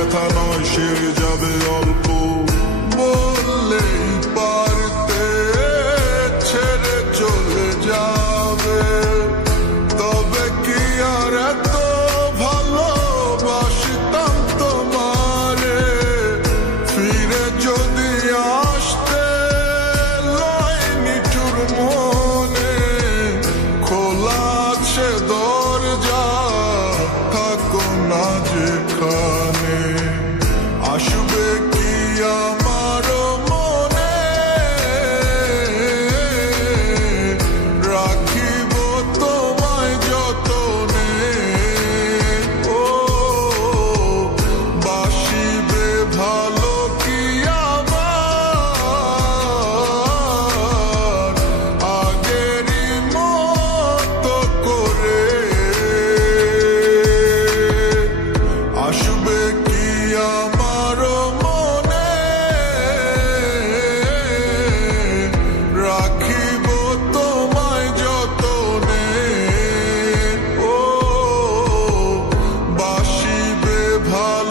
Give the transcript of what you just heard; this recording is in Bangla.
ব্যথা নয় সেরে যাবে অল্প, বললেই পারতে ছেড়ে চলে যাবে। তবে কি আর এত ভালোবাসতাম তোমারে, ফিরে যদি আসতে লয় নিঠুর মনে, খোলা আছে দরজা থাকো না যেখানে। আসবে কি আমার মনে, রাখিব তোমায় যতনে। ও বাসিবে ভালো কি আবার আগেরই মতো করে। আসবে কি আমার মনে, রাখিব তোমায় যতনে। ও বাসিবে ভালো